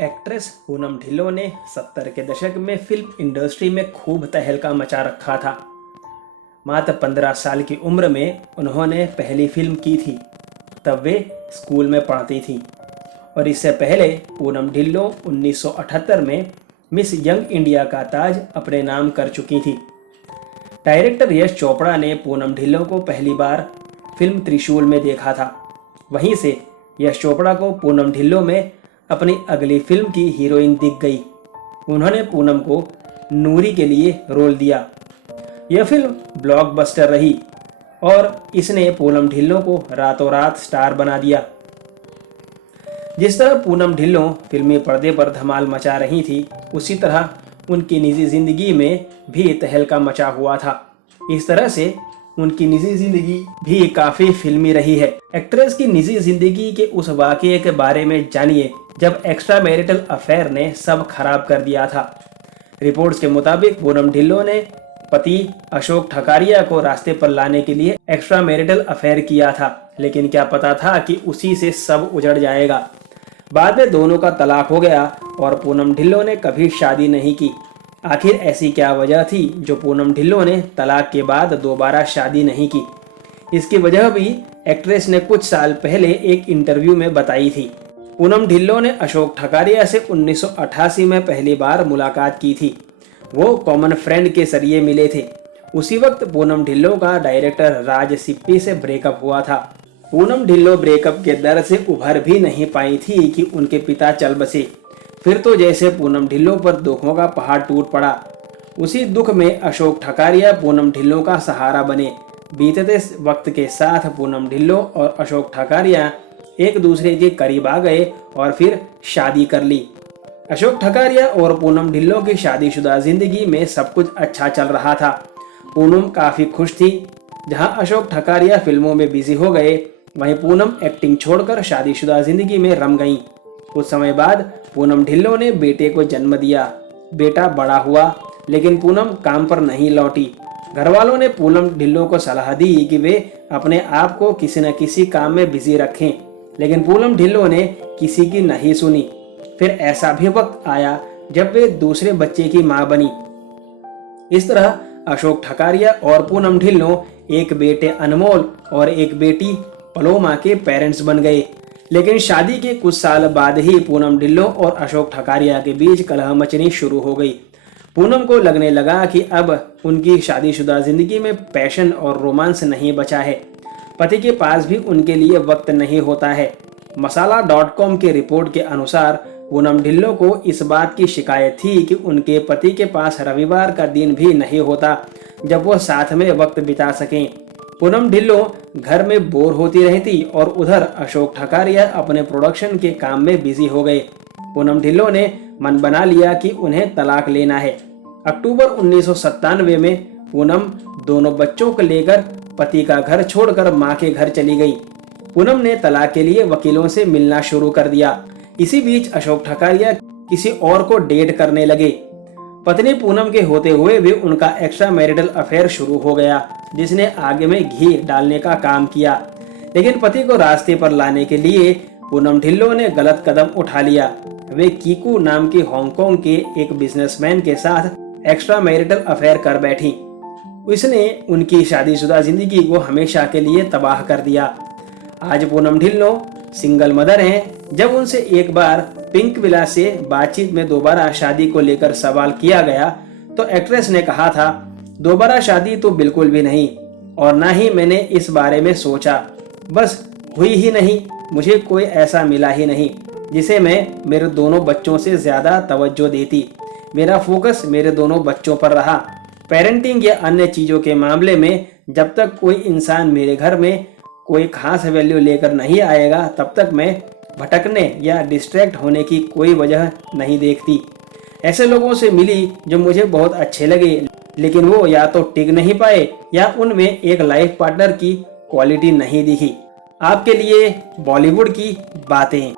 Actress Poonam Dhillon ने 70 के दशक में फिल्म इंडस्ट्री में खूब तहलका मचा रखा था। मात्र 15 साल की उम्र में उन्होंने पहली फिल्म की थी। तब वे स्कूल में पढ़ती थी और इससे पहले पूनम ढिल्लों 1978 में मिस यंग इंडिया का ताज अपने नाम कर चुकी थी। डायरेक्टर यश चोपड़ा ने पूनम ढिल्लों को पहली बार फिल्म त्रिशूल में देखा था। वहीं से यश चोपड़ा को पूनम ढिल्लों में अपनी अगली फिल्म की हीरोइन दिख गई। उन्होंने पूनम को नूरी के लिए रोल दिया। यह फिल्म ब्लॉकबस्टर रही और इसने पूनम ढिल्लों को रातों रात स्टार बना दिया। जिस तरह पूनम ढिल्लों फिल्मी पर्दे पर धमाल मचा रही थी, उसी तरह उनकी निजी जिंदगी में भी तहलका मचा हुआ था। इस तरह से उनकी निजी जिंदगी भी काफी फिल्मी रही है। एक्ट्रेस की निजी जिंदगी के उस वाकये के बारे में जानिए जब एक्स्ट्रा मैरिटल अफेयर ने सब खराब कर दिया था। रिपोर्ट्स के मुताबिक पूनम ढिल्लों ने पति अशोक ठकारिया को रास्ते पर लाने के लिए एक्स्ट्रा मैरिटल अफेयर किया था, लेकिन क्या पता था कि उसी से सब उजड़ जाएगा। बाद में दोनों का तलाक हो गया और पूनम ढिल्लों ने कभी शादी नहीं की। आखिर ऐसी क्या वजह थी जो पूनम ढिल्लों ने तलाक के बाद दोबारा शादी नहीं की? इसकी वजह भी एक्ट्रेस ने कुछ साल पहले एक इंटरव्यू में बताई थी। पूनम ढिल्लों ने अशोक ठकारिया से 1988 में पहली बार मुलाकात की थी। वो कॉमन फ्रेंड के जरिए मिले थे। उसी वक्त पूनम ढिल्लों का डायरेक्टर राज सिप्पी से ब्रेकअप हुआ था। पूनम ढिल्लों ब्रेकअप के दर्द से उभर भी नहीं पाई थी कि उनके पिता चल बसे। फिर तो जैसे पूनम ढिल्लों पर दुखों का पहाड़ टूट पड़ा। उसी दुख में अशोक ठकारिया पूनम ढिल्लों का सहारा बने। बीतते वक्त के साथ पूनम ढिल्लों और अशोक ठकारिया एक दूसरे के करीब आ गए और फिर शादी कर ली। अशोक ठकारिया और पूनम ढिल्लों की शादीशुदा जिंदगी में सब कुछ अच्छा चल रहा था। पूनम काफी खुश थी। जहां अशोक ठकारिया फिल्मों में बिजी हो गए, वहीं पूनम एक्टिंग छोड़कर शादीशुदा जिंदगी में रम गईं। कुछ समय बाद पूनम ढिल्लों ने बेटे को जन्म दिया। बेटा बड़ा हुआ, लेकिन पूनम काम पर नहीं लौटी। घर वालों ने पूनम ढिल्लों को सलाह दी कि वे अपने आप को किसी न किसी काम में बिजी रखें, लेकिन पूनम ढिल्लों ने किसी की नहीं सुनी। फिर ऐसा भी वक्त आया जब वे दूसरे बच्चे की मां बनी। इस तरह अशोक ठकारिया और पूनम ढिल्लों एक बेटे अनमोल और एक बेटी पलोमा के पेरेंट्स बन गए। लेकिन शादी के कुछ साल बाद ही पूनम ढिल्लों और अशोक ठकारिया के बीच कलह मचनी शुरू हो गई। पूनम को लगने लगा कि अब उनकी शादीशुदा जिंदगी में पैशन और रोमांस नहीं बचा है। पति के पास भी उनके लिए वक्त नहीं होता है। मसाला.com की रिपोर्ट के अनुसार पूनम ढिल्लों को इस बात की शिकायत थी कि उनके पति के पास रविवार का दिन भी नहीं होता जब वो साथ में वक्त बिता सकें। पूनम ढिल्लों घर में बोर होती रहती और उधर अशोक ठकारिया अपने प्रोडक्शन के काम में बिजी हो गए। पूनम ढिल्लों ने मन बना लिया कि उन्हें तलाक लेना है। अक्टूबर 1997 में पूनम दोनों बच्चों को लेकर पति का घर छोड़कर मां के घर चली गई। पूनम ने तलाक के लिए वकीलों से मिलना शुरू कर दिया। इसी बीच अशोक ठकारिया किसी और को डेट करने लगे। पत्नी पूनम के होते हुए भी उनका एक्स्ट्रा मैरिटल अफेयर शुरू हो गया, जिसने आगे में घी डालने का काम किया। लेकिन पति को रास्ते पर लाने के लिए पूनम ढिल्लों ने गलत कदम उठा लिया। वे कीकू नाम के हांगकांग के एक बिजनेसमैन के साथ एक्स्ट्रा मैरिटल अफेयर कर बैठी। इसने उनकी शादीशुदा जिंदगी को हमेशा के लिए तबाह कर दिया। आज पूनम ढिल्लों सिंगल मदर हैं। जब उनसे एक बार पिंक विला से बातचीत में दोबारा शादी को लेकर सवाल किया गया तो एक्ट्रेस ने कहा था, दोबारा शादी तो बिल्कुल भी नहीं, और ना ही मैंने इस बारे में सोचा। बस हुई ही नहीं। मुझे कोई ऐसा मिला ही नहीं जिसे मैं मेरे दोनों बच्चों से ज्यादा तवज्जो देती। मेरा फोकस मेरे दोनों बच्चों पर रहा। पेरेंटिंग या अन्य चीजों के मामले में जब तक कोई इंसान मेरे घर में कोई खास वैल्यू लेकर नहीं आएगा, तब तक मैं भटकने या डिस्ट्रैक्ट होने की कोई वजह नहीं देखती। ऐसे लोगों से मिली जो मुझे बहुत अच्छे लगे, लेकिन वो या तो टिक नहीं पाए या उनमें एक लाइफ पार्टनर की क्वालिटी नहीं दिखी। आपके लिए बॉलीवुड की बातें।